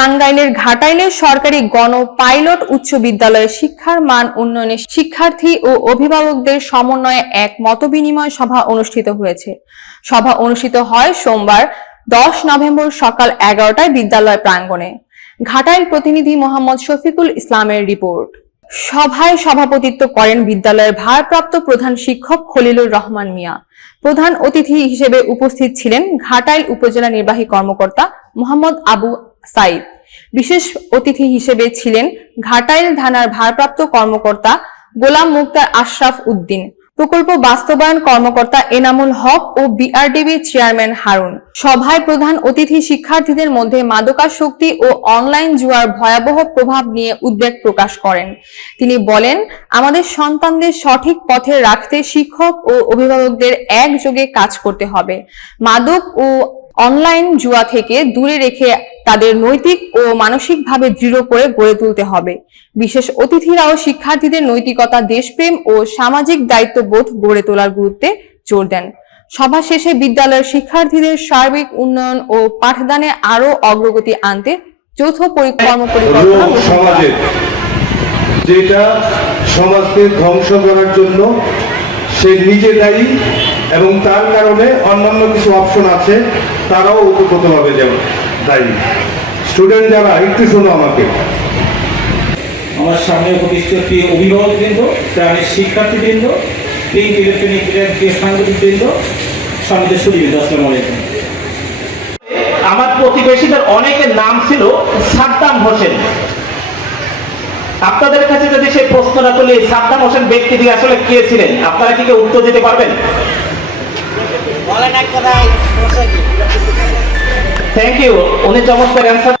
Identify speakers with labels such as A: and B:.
A: টাঙ্গাইলের ঘাটাইলের সরকারি গণ পাইলট উচ্চ বিদ্যালয়ে শিক্ষার মান উন্নয়নে শিক্ষার্থী ও অভিভাবকদের সমন্বয়ে এক মতবিনিময় সভা অনুষ্ঠিত হয়েছে। সভা অনুষ্ঠিত হয় সোমবার, দশ নভেম্বর সকাল এগারোটায় বিদ্যালয় প্রাঙ্গণে। ঘাটাইল প্রতিনিধি মোহাম্মদ শফিকুল ইসলামের রিপোর্ট। সভায় সভাপতিত্ব করেন বিদ্যালয়ের ভারপ্রাপ্ত প্রধান শিক্ষক খলিলুর রহমান মিয়া। প্রধান অতিথি হিসেবে উপস্থিত ছিলেন ঘাটাইল উপজেলা নির্বাহী কর্মকর্তা মোহাম্মদ আবু সাইদ। বিশেষ অতিথি হিসেবে ছিলেন ঘাটাইল থানার ভারপ্রাপ্ত কর্মকর্তা গোলাম মুক্তার আশরাফ উদ্দিন, প্রকল্প বাস্তবায়ন কর্মকর্তা এনামুল হক ও বিআরডিবি চেয়ারম্যান হারুন। সভায় প্রধান অতিথি শিক্ষার্থীদের মধ্যে মাদকাসক্তি ও অনলাইন জুয়ার ভয়াবহ প্রভাব নিয়ে উদ্বেগ প্রকাশ করেন। তিনি বলেন, আমাদের সন্তানদের সঠিক পথে রাখতে শিক্ষক ও অভিভাবকদের একযোগে কাজ করতে হবে। মাদক ও অনলাইন জুয়া থেকে দূরে রেখে তাদের নৈতিক ও মানসিকভাবে দৃঢ় করে গড়ে তুলতে হবে। বিশেষ অতিথিরাও শিক্ষার্থীদের নৈতিকতা, দেশপ্রেম ও সামাজিক দায়িত্ববোধ গড়ে তোলার গুরুত্বে জোর দেন। সভা শেষে বিদ্যালয়ের শিক্ষার্থীদের সার্বিক উন্নয়ন ও পাঠদানে আরও অগ্রগতি আনতে যৌথ পরিকর্ম
B: সমাজের যেটা সমাজকে ধ্বংস করার জন্য সে নিজে দায়ী এবং তার কারণে অন্যান্য কিছু অপশন আছে, তারাও ওতপ্রোতভাবে যেমন দায়ী স্টুডেন্ট যারা একটু শোনো আমাকে।
C: আমার সামনে উপস্থিত প্রিয় অভিভাবকবৃন্দ প্রাণের শিক্ষার্থীবৃন্দ প্রিন্ট ইলেকট্রনিক প্রিয় সাংবাদিকবৃন্দ সমিতি সুদীবৃন্দ আসসালামু আলাইকুম। আমার প্রতিবেশীদের অনেকের নাম ছিল সাদ্দাম হোসেন। আপনাদের কাছে যদি সেই প্রশ্নটা তুলি সাদ্দাম হোসেন ব্যক্তিটি আসলে কে ছিলেন? আপনারা কি কেউ উত্তর দিতে পারবেন?
D: বলেন এক কথায় সমস্যা কি?
C: থ্যাংক ইউ উনি চমৎকার অ্যান্সার